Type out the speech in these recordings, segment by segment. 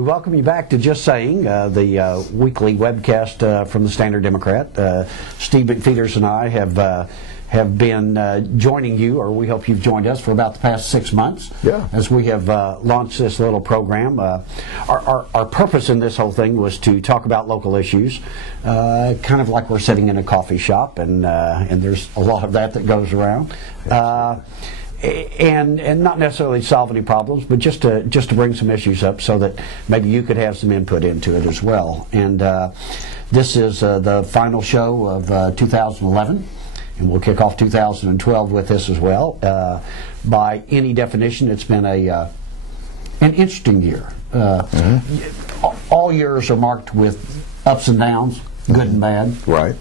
we welcome you back to Just Saying, the weekly webcast from the Standard Democrat. Steve McFeeters and I have been joining you, or we hope you've joined us for about the past 6 months. Yeah. As we have launched this little program. Our purpose in this whole thing was to talk about local issues, kind of like we're sitting in a coffee shop, and there's a lot of that goes around. And not necessarily solve any problems, but just to bring some issues up so that maybe you could have some input into it as well. And this is the final show of 2011, and we'll kick off 2012 with this as well. By any definition, it's been an interesting year. All years are marked with ups and downs, good and bad. Right.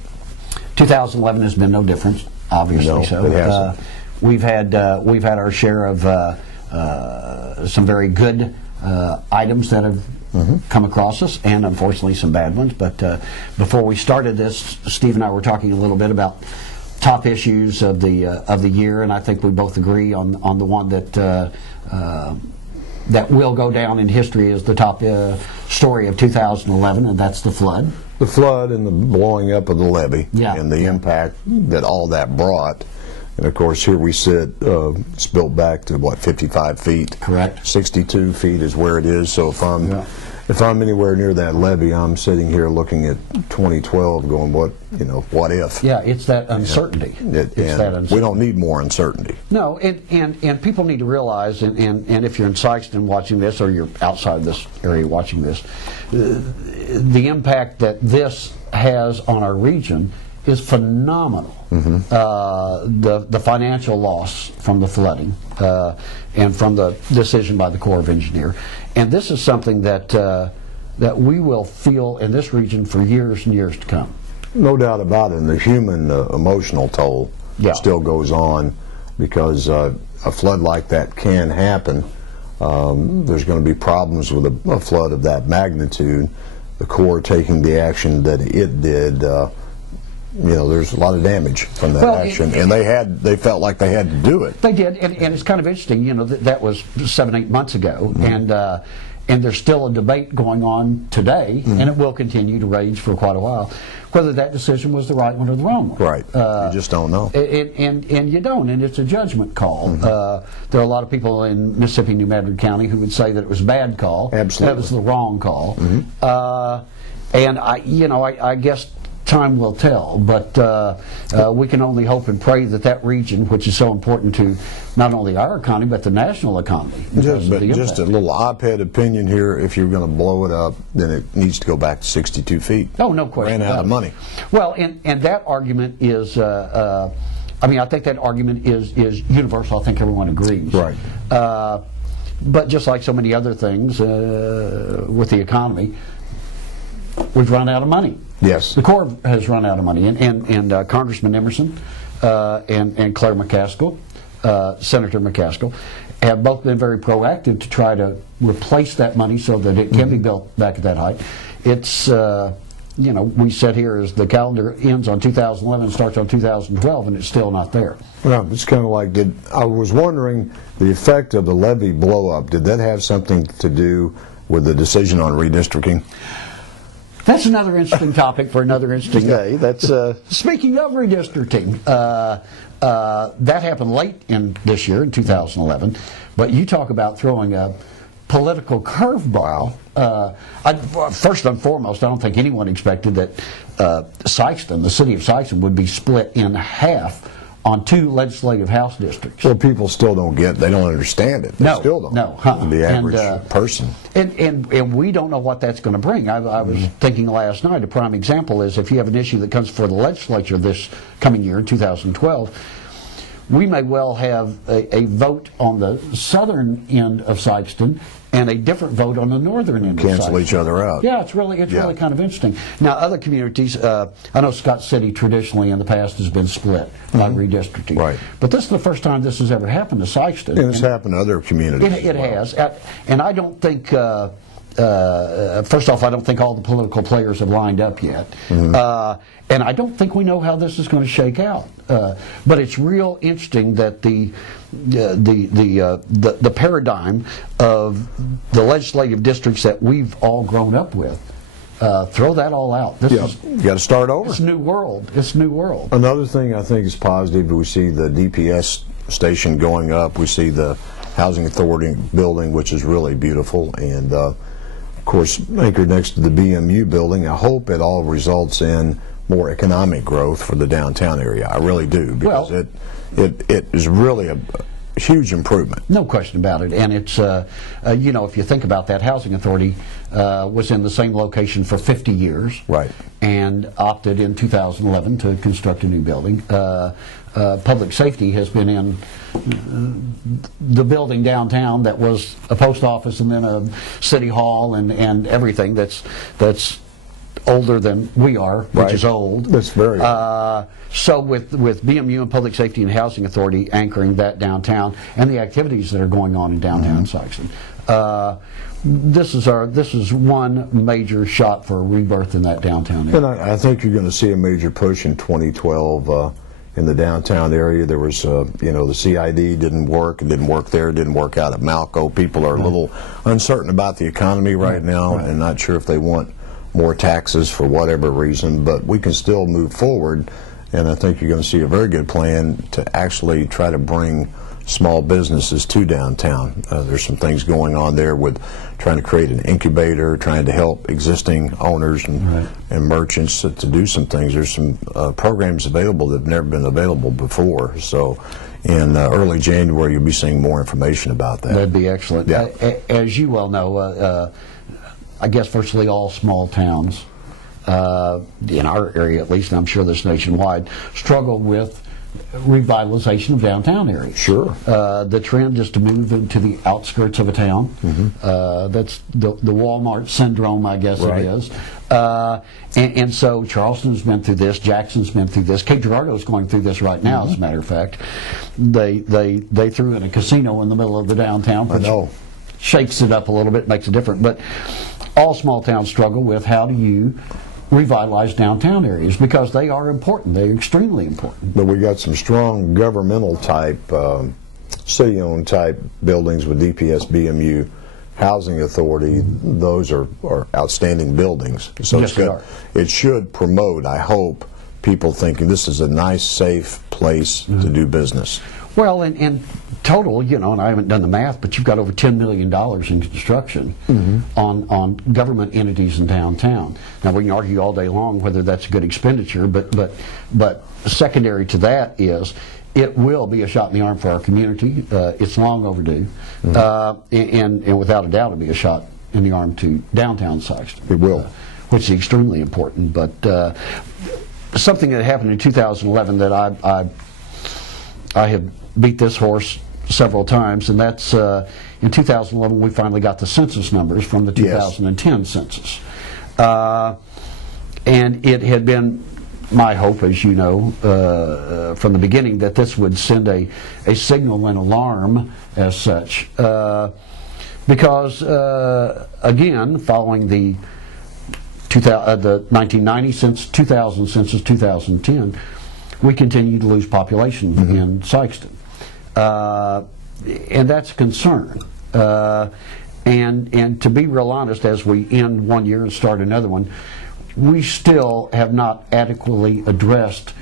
2011 has been no different, obviously. No, so. It hasn't. We've had our share of some very good items that have come across us, and unfortunately some bad ones. But before we started this, Steve and I were talking a little bit about top issues of the year, and I think we both agree on the one that will go down in history as the top story of 2011, and that's the flood. The flood and the blowing up of the levee, yeah, and the impact that all that brought. And of course, here we sit, it's built back to what, 55 feet? Correct. 62 feet is where it is. So if I'm anywhere near that levee, I'm sitting here looking at 2012, going, what if? Yeah, it's that uncertainty. It's that uncertainty. We don't need more uncertainty. No, and people need to realize, and if you're in Sikeston watching this, or you're outside this area watching this, the impact that this has on our region is phenomenal. The financial loss from the flooding and from the decision by the Corps of Engineers, and this is something that we will feel in this region for years and years to come. No doubt about it. And the human emotional toll still goes on, because a flood like that can happen. There's going to be problems with a flood of that magnitude. The Corps taking the action that it did. There's a lot of damage from that action, and they felt like they had to do it. They did, and it's kind of interesting. That was 7-8 months ago, and there's still a debate going on today, and it will continue to rage for quite a while, whether that decision was the right one or the wrong one. Right. You just don't know. And you don't, and it's a judgment call. There are a lot of people in Mississippi, New Madrid County, who would say that it was a bad call. Absolutely. That was the wrong call. And I guess time will tell, but we can only hope and pray that region, which is so important to not only our economy but the national economy. Just a little op-ed opinion here: if you're going to blow it up, then it needs to go back to 62 feet. Oh, no question. Ran out of money. Well, and that argument is. I think that argument is universal. I think everyone agrees. Right. But just like so many other things with the economy, we've run out of money. Yes. The Corps has run out of money, and Congressman Emerson and Claire McCaskill, Senator McCaskill, have both been very proactive to try to replace that money so that it can be built back at that height. It's, we sit here as the calendar ends on 2011 and starts on 2012, and it's still not there. Well, it's kind of like, I was wondering, the effect of the levee blow-up, did that have something to do with the decision on redistricting? That's another interesting topic for another interesting day. That's speaking of redistricting. That happened late in this year, in 2011. But you talk about throwing a political curveball. First and foremost, I don't think anyone expected that Sikeston, the city of Sikeston, would be split in half on 2 legislative house districts. Well, people still don't they don't understand it. They still don't. No. The average person. And we don't know what that's going to bring. I was thinking last night, a prime example is if you have an issue that comes before the legislature this coming year, in 2012, we may well have a vote on the southern end of Sikeston and a different vote on the northern end of Sikeston. Cancel each other out. Yeah, it's really kind of interesting. Now, other communities, I know Scott City traditionally in the past has been split by redistricting. Right. But this is the first time this has ever happened to Sikeston. And it's happened to other communities. It has. And I don't think first off, I don't think all the political players have lined up yet. And I don't think we know how this is going to shake out. But it's real interesting that the paradigm of the legislative districts that we've all grown up with, throw that all out. You got to start over. It's new world. It's new world. Another thing I think is positive, we see the DPS station going up. We see the Housing Authority building, which is really beautiful, and of course anchored next to the BMU building. I hope it all results in more economic growth for the downtown area. I really do, because it is really a huge improvement. No question about it. And it's, you know, if you think about that, Housing Authority was in the same location for 50 years. Right. And opted in 2011 to construct a new building. Public Safety has been in the building downtown that was a post office and then a city hall and everything that's older than we are, which is old. That's very old. So with BMU and Public Safety and Housing Authority anchoring that downtown and the activities that are going on in downtown Sikeston, this is one major shot for a rebirth in that downtown area. And I think you're going to see a major push in 2012 in the downtown area. There was, you know, the CID didn't work. It didn't work there. It didn't work out at Malco. People are a little uncertain about the economy right now and not sure if they want more taxes for whatever reason, but we can still move forward, and I think you're going to see a very good plan to actually try to bring small businesses to downtown. There's some things going on there with trying to create an incubator, trying to help existing owners and merchants to do some things. There's some programs available that have never been available before, so in early January you'll be seeing more information about that. That'd be excellent. Yeah. As you well know, I guess virtually all small towns, in our area at least, and I'm sure this nationwide, struggle with revitalization of downtown areas. Sure. The trend is to move into the outskirts of a town. That's the Walmart syndrome, I guess it is. And so Charleston's been through this, Jackson's been through this, Cape Girardeau's going through this right now, as a matter of fact. They threw in a casino in the middle of the downtown, which shakes it up a little bit, makes it different. But all small towns struggle with how do you revitalize downtown areas, because they are important. They're extremely important. But we got some strong governmental type, city-owned type buildings with DPS, BMU, Housing Authority. Those are outstanding buildings. So yes, it should promote, I hope, people thinking this is a nice, safe place to do business. Well, in total, you know, and I haven't done the math, but you've got over $10 million in construction on government entities in downtown. Now, we can argue all day long whether that's a good expenditure, but secondary to that is it will be a shot in the arm for our community. It's long overdue, and without a doubt, it'll be a shot in the arm to downtown Sikeston. It will, which is extremely important. But something that happened in 2011 that I have beat this horse several times, and that's in 2011 we finally got the census numbers from the 2010 census. And it had been my hope, as you know, from the beginning, that this would send a signal and alarm as such. Because, again, following the 1990 census, 2000 census, 2010, we continue to lose population in Sikeston. And that's a concern. And to be real honest, as we end one year and start another one, we still have not adequately addressed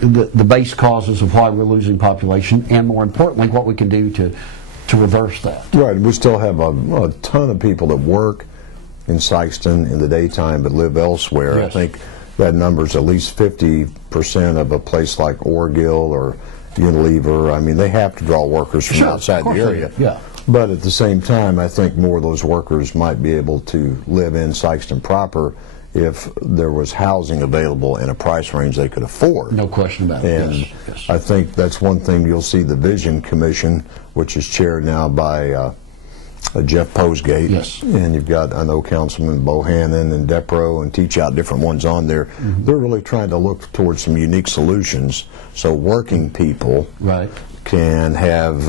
the base causes of why we're losing population, and more importantly, what we can do to reverse that. Right. We still have a ton of people that work in Sikeston in the daytime but live elsewhere. Yes. I think that number's at least 50% of a place like Orgill or Unilever. I mean, they have to draw workers from outside the area. Yeah. But at the same time, I think more of those workers might be able to live in Sikeston proper if there was housing available in a price range they could afford. No question about it. And yes. I think that's one thing you'll see the Vision Commission, which is chaired now by Jeff Posgate. Yes. And you've got, I know, Councilman Bohannon and Depro and Teach Out, different ones on there. They're really trying to look towards some unique solutions so working people can have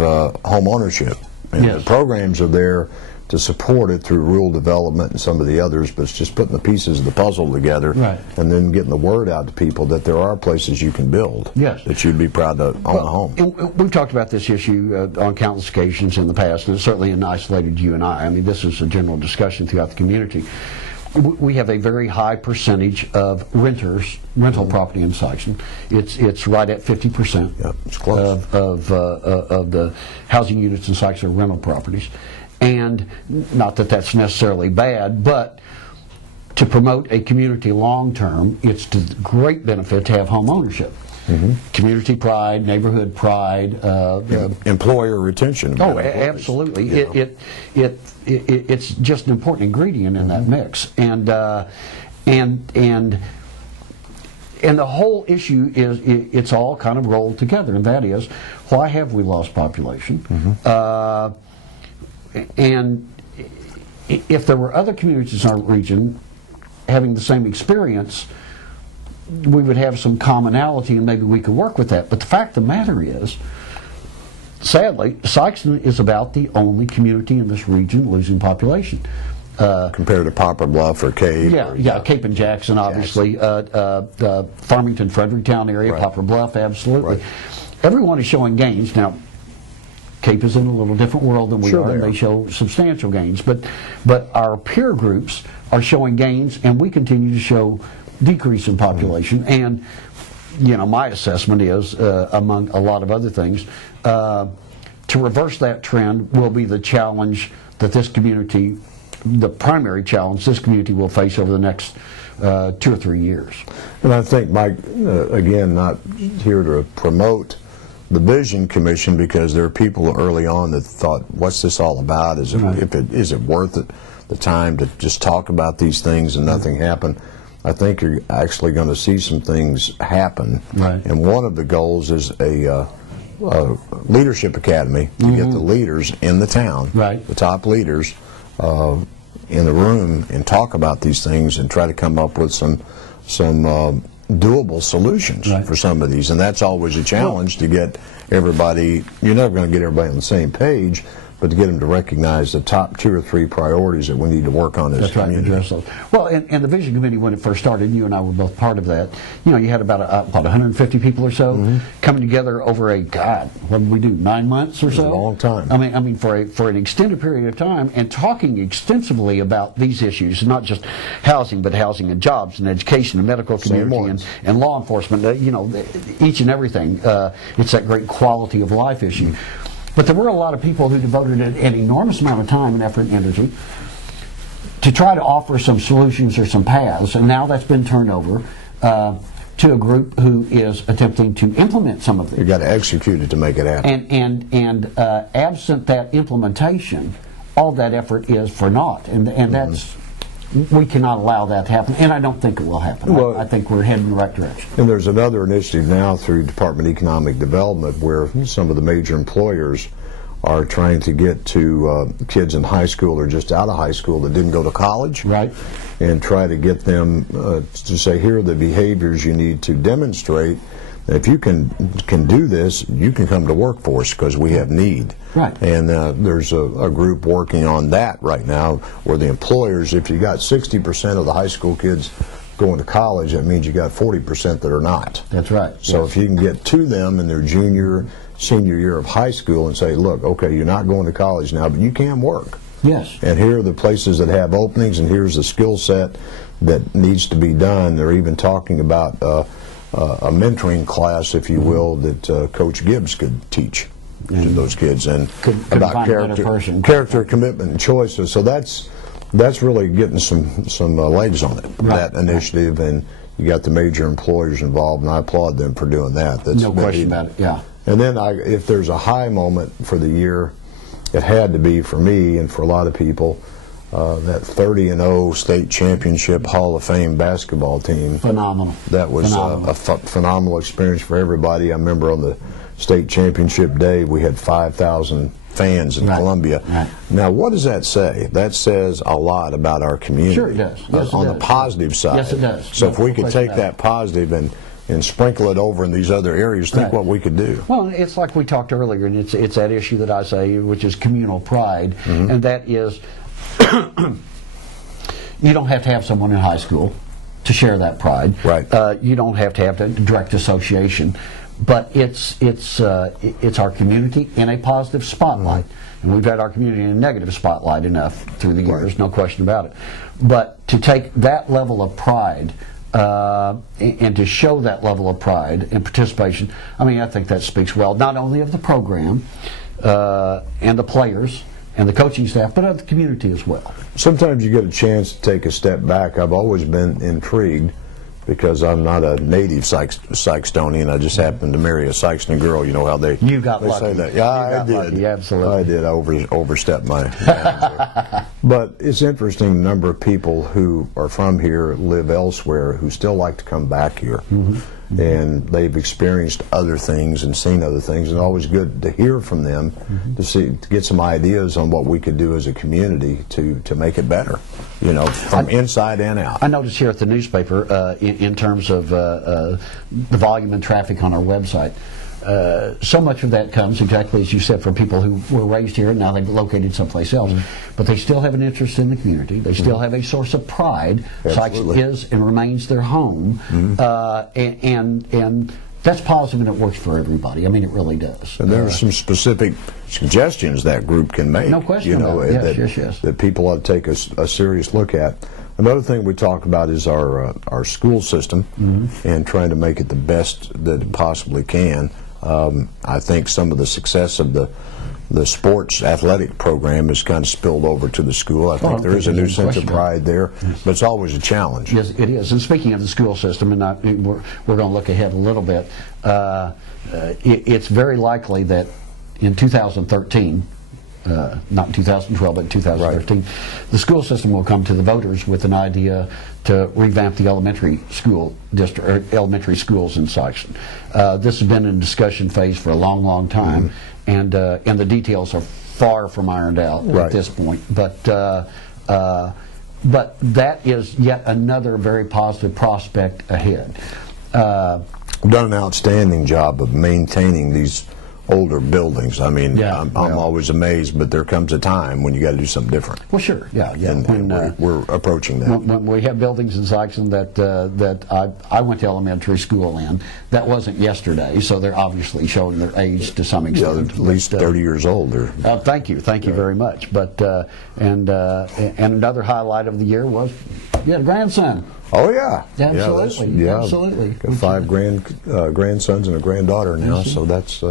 home ownership. And the programs are there to support it through rural development and some of the others, but it's just putting the pieces of the puzzle together, right, and then getting the word out to people that there are places you can build, yes, that you'd be proud to own a home. And we've talked about this issue on countless occasions in the past, and it's certainly an isolated you and I. I mean, this is a general discussion throughout the community. We have a very high percentage of rental property in Sikeston. It's right at 50%. Yep, it's close. Of the housing units in Sikeston are rental properties. And not that that's necessarily bad, but to promote a community long-term, it's to great benefit to have home ownership. Community pride, neighborhood pride, employer retention. Oh, absolutely! It's just an important ingredient in that mix, and the whole issue is it's all kind of rolled together, and that is, why have we lost population? And if there were other communities in our region having the same experience, we would have some commonality and maybe we could work with that. But the fact of the matter is, sadly, Sikeston is about the only community in this region losing population. Compared to Poplar Bluff or Cape. Yeah, Cape and Jackson, obviously. The Farmington, Fredericktown area, right. Poplar Bluff, absolutely. Right. Everyone is showing gains. Now, Cape is in a little different world than we are, and they show substantial gains. But our peer groups are showing gains, and we continue to show decrease in population. And my assessment is, among a lot of other things, to reverse that trend will be the challenge that this community, the primary challenge this community will face over the next 2 or 3 years. And I think, Mike, again, not here to promote the Vision Commission, because there are people early on that thought, what's this all about? Is it worth it, the time to just talk about these things and nothing happen? I think you're actually going to see some things happen. Right. And one of the goals is a leadership academy to get the leaders in the town, the top leaders in the room, and talk about these things and try to come up with some doable solutions for some of these. And that's always a challenge, to get everybody. You're never going to get everybody on the same page, but to get them to recognize the top 2 or 3 priorities that we need to work on as a community. That's right, address those. Well, and the Vision Committee, when it first started, you and I were both part of that. You had about 150 people or so coming together over what did we do, 9 months or so? It was a long time. I mean, for an extended period of time, and talking extensively about these issues, not just housing, but housing and jobs and education and medical community and law enforcement. Each and everything. It's that great quality of life issue. But there were a lot of people who devoted an enormous amount of time and effort and energy to try to offer some solutions or some paths, and now that's been turned over to a group who is attempting to implement some of these. You've got to execute it to make it happen. And absent that implementation, all that effort is for naught, and that's. We cannot allow that to happen, and I don't think it will happen. Well, I think we're heading in the right direction. And there's another initiative now through Department of Economic Development where some of the major employers are trying to get to kids in high school or just out of high school that didn't go to college, and try to get them to say, here are the behaviors you need to demonstrate. If you can do this, you can come to work for us because we have need. And there's a group working on that right now, where the employers, if you got 60% of the high school kids going to college, that means you got 40% that are not. That's right. So if you can get to them in their senior year of high school and say, look, okay, you're not going to college now, but you can work. Yes. And here are the places that have openings, and here's the skill set that needs to be done. They're even talking about a mentoring class, if you will, that Coach Gibbs could teach to those kids, and about character, commitment, and choices. So that's really getting some legs on it. That initiative, and you got the major employers involved, and I applaud them for doing that. That's no question about it. Yeah. And then if there's a high moment for the year, it had to be for me and for a lot of people. That 30-0 state championship Hall of Fame basketball team. Phenomenal. That was a phenomenal experience for everybody. I remember on the state championship day we had 5,000 fans in Columbia. Now, what does that say? That says a lot about our community. Sure it does. Yes, on the positive side. Yes, it does. So if we could take that positive and and sprinkle it over in these other areas. Think what we could do. Well, it's like we talked earlier, and it's that issue that I say, which is communal pride, and that is you don't have to have someone in high school to share that pride. Right. You don't have to have a direct association, but it's our community in a positive spotlight. And we've had our community in a negative spotlight enough through the years, no question about it. But to take that level of pride and to show that level of pride and participation, I mean, I think that speaks well not only of the program and the players and the coaching staff, but of the community as well. Sometimes you get a chance to take a step back. I've always been intrigued, because I'm not a native Sikestonian. I just happened to marry a Sikeston girl. You know how they got they lucky. say that. Yeah, I did. Lucky, absolutely. I did. I overstepped my bounds there. But it's interesting the number of people who are from here, live elsewhere, who still like to come back here. And they've experienced other things and seen other things, and it's always good to hear from them to get some ideas on what we could do as a community to make it better, you know, from inside and out. I noticed here at the newspaper, in terms of the volume and traffic on our website, so much of that comes, exactly as you said, from people who were raised here and now they've located someplace else. But they still have an interest in the community. They still have a source of pride. Sykes is and remains their home. And that's positive, and it works for everybody. I mean, it really does. And there are some specific suggestions that group can make. No question about it. Yes. That people ought to take a serious look at. Another thing we talk about is our school system and trying to make it the best that it possibly can. I think some of the success of the sports athletic program has kind of spilled over to the school. I think there is a new sense of pride there, but it's always a challenge. Yes, it is. And speaking of the school system, and we're going to look ahead a little bit, it's very likely that in 2013, not in 2012, but in 2013, the school system will come to the voters with an idea to revamp the elementary school district, or elementary schools in Sikeston. This has been in discussion phase for a long, long time, and the details are far from ironed out at this point. But that is yet another very positive prospect ahead. We've done an outstanding job of maintaining these older buildings. I mean, I'm always amazed, but there comes a time when you got to do something different. Well, sure, And we're approaching that. When we have buildings in Sikeston that I went to elementary school in, that wasn't yesterday, so they're obviously showing their age to some extent. At least 30 years old. Thank you very much. But and another highlight of the year was you had a grandson. Oh yeah, absolutely, absolutely. Got 5 grandsons and a granddaughter now, so that's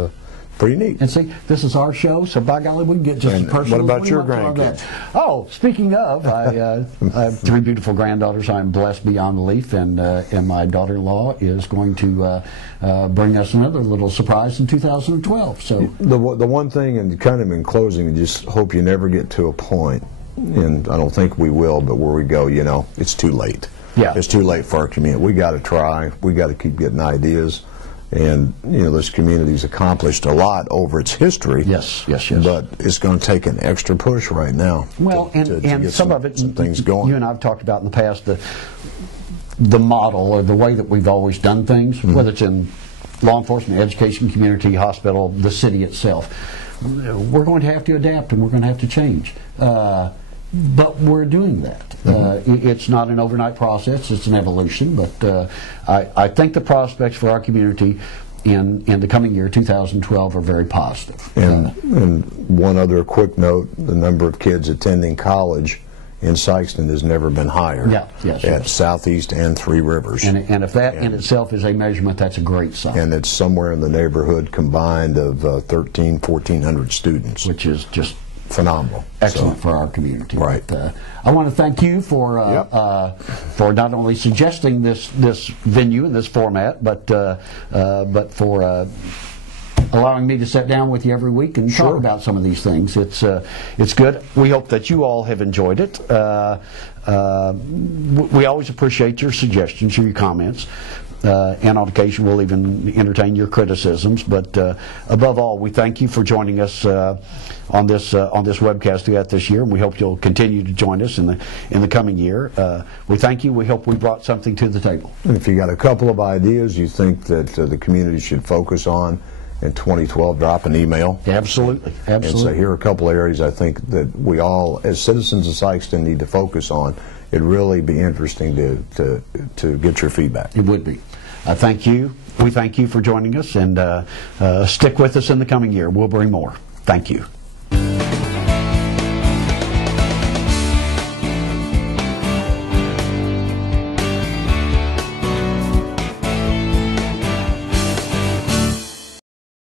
pretty neat. And see, this is our show, so by golly, we can get just as personal. What about your grandkids? Oh, speaking of, I have 3 beautiful granddaughters. I'm blessed beyond belief, and my daughter-in-law is going to bring us another little surprise in 2012. So the one thing, and kind of in closing, I just hope you never get to a point, and I don't think we will, but where we go, you know, it's too late. Yeah. It's too late for our community. We got to try. We got to keep getting ideas. And, you know, this community's accomplished a lot over its history. Yes. But it's going to take an extra push right now. Well, to get some of it, some things going. You and I have talked about in the past the model or the way that we've always done things, whether it's in law enforcement, education, community, hospital, the city itself. We're going to have to adapt, and we're going to have to change. But we're doing that. It's not an overnight process, it's an evolution, but I think the prospects for our community in the coming year, 2012, are very positive. And one other quick note, the number of kids attending college in Sikeston has never been higher at Southeast and Three Rivers. And if that in itself is a measurement, that's a great sign. And it's somewhere in the neighborhood combined of 1,400 students. Which is just phenomenal. Excellent for our community. Right. But, I want to thank you for not only suggesting this venue and this format, but for allowing me to sit down with you every week and talk about some of these things. It's good. We hope that you all have enjoyed it. We always appreciate your suggestions, your comments. and on occasion we'll even entertain your criticisms. But above all, we thank you for joining us on this webcast throughout this year, and we hope you'll continue to join us in the coming year. We thank you. We hope we brought something to the table. If you got a couple of ideas you think that the community should focus on in 2012, drop an email. Absolutely. And say, here are a couple areas I think that we all, as citizens of Sikeston, need to focus on. It'd really be interesting to get your feedback. It would be. Thank you. We thank you for joining us, and stick with us in the coming year. We'll bring more. Thank you.